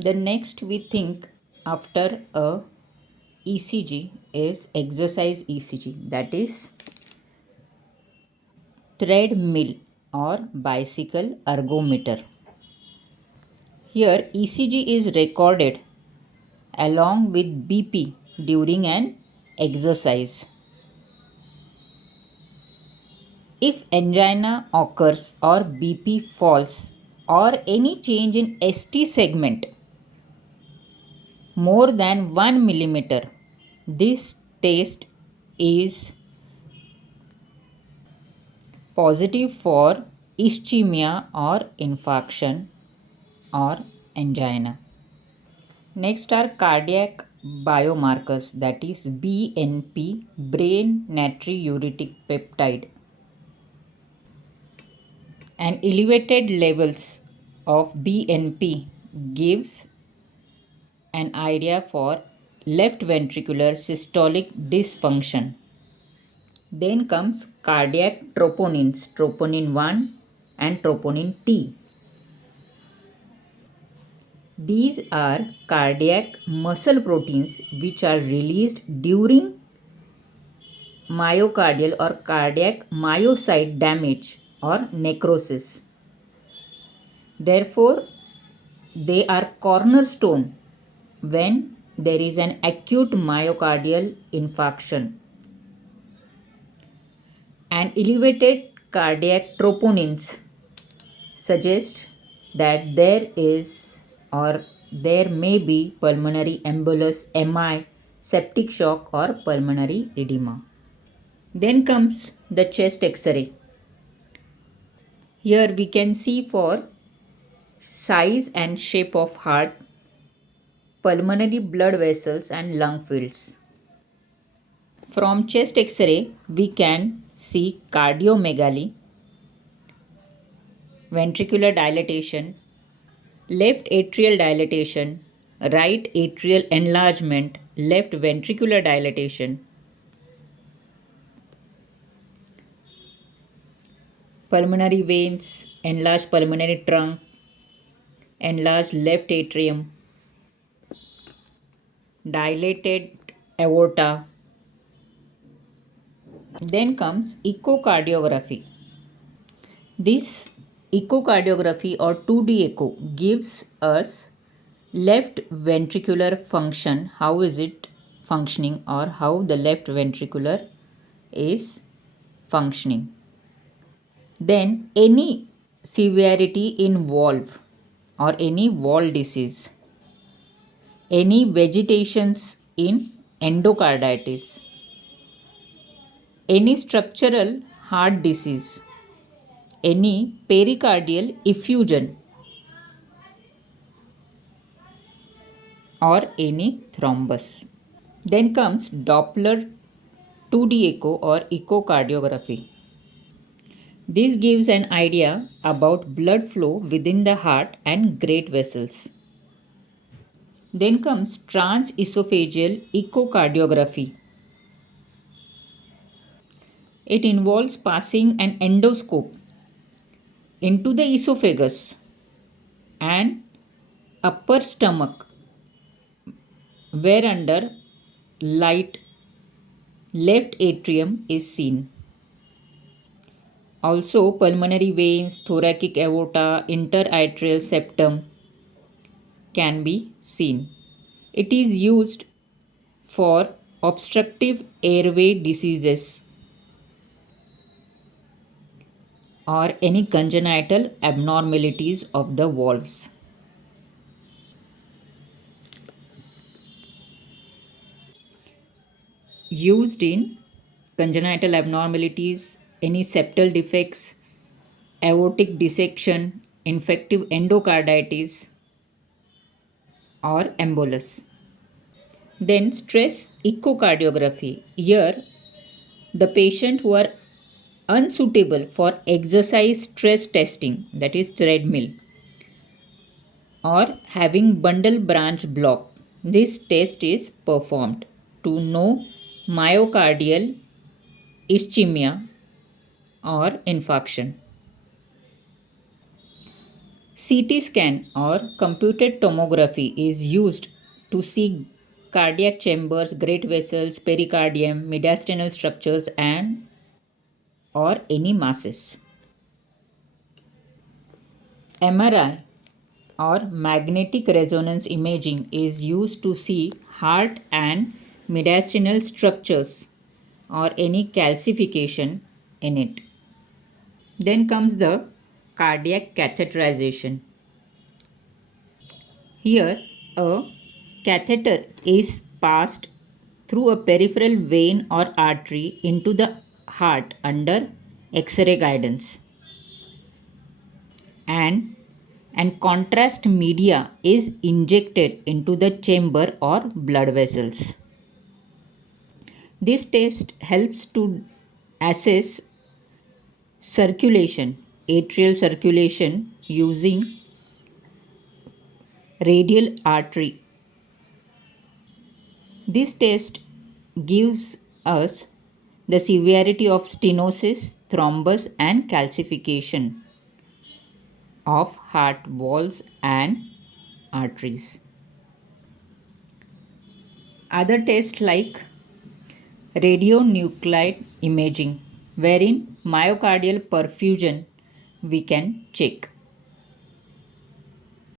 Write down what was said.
The next we think after a ECG is exercise ECG, that is treadmill or bicycle ergometer. Here ECG is recorded along with BP during an exercise. If angina occurs or BP falls or any change in ST segment more than 1 millimeter, this test is positive for ischemia or infarction or angina. Next are cardiac biomarkers, that is BNP, brain natriuretic peptide. And elevated levels of BNP gives an idea for left ventricular systolic dysfunction. Then comes cardiac troponins, troponin 1 and troponin T. These are cardiac muscle proteins which are released during myocardial or cardiac myocyte damage or necrosis. Therefore, they are cornerstone when there is an acute myocardial infarction. And elevated cardiac troponins suggest that there is or there may be pulmonary embolus, MI, septic shock, or pulmonary edema. Then comes the chest X-ray. Here we can see for size and shape of heart, pulmonary blood vessels and lung fields. From chest X-ray we can see cardiomegaly, ventricular dilatation, left atrial dilatation, right atrial enlargement, left ventricular dilatation, pulmonary veins, enlarged pulmonary trunk, enlarged left atrium, dilated aorta. Then comes echocardiography. This echocardiography or 2D echo gives us left ventricular function, how is it functioning or how the left ventricular is functioning. Then any severity in valve or any valve disease, any vegetations in endocarditis, any structural heart disease, any pericardial effusion or any thrombus. Then comes Doppler 2D echo or echocardiography. This gives an idea about blood flow within the heart and great vessels. Then comes transesophageal echocardiography. It involves passing an endoscope into the esophagus and upper stomach, where under light left atrium is seen. Also, pulmonary veins, thoracic aorta, interatrial septum can be seen. It is used for obstructive airway diseases or any congenital abnormalities of the valves. Used in congenital abnormalities, any septal defects, aortic dissection, infective endocarditis, or embolus. Then stress echocardiography. Here, the patient who are unsuitable for exercise stress testing, that is treadmill, or having bundle branch block, this test is performed to know myocardial ischemia or infarction. CT scan or computed tomography is used to see cardiac chambers, great vessels, pericardium, mediastinal structures and or any masses. MRI or magnetic resonance imaging is used to see heart and mediastinal structures or any calcification in it. Then comes the cardiac catheterization. Here, a catheter is passed through a peripheral vein or artery into the heart under X ray guidance. And contrast media is injected into the chamber or blood vessels. This test helps to assess circulation, atrial circulation using radial artery. This test gives us the severity of stenosis, thrombus, and calcification of heart walls and arteries. Other tests like radionuclide imaging, wherein myocardial perfusion we can check.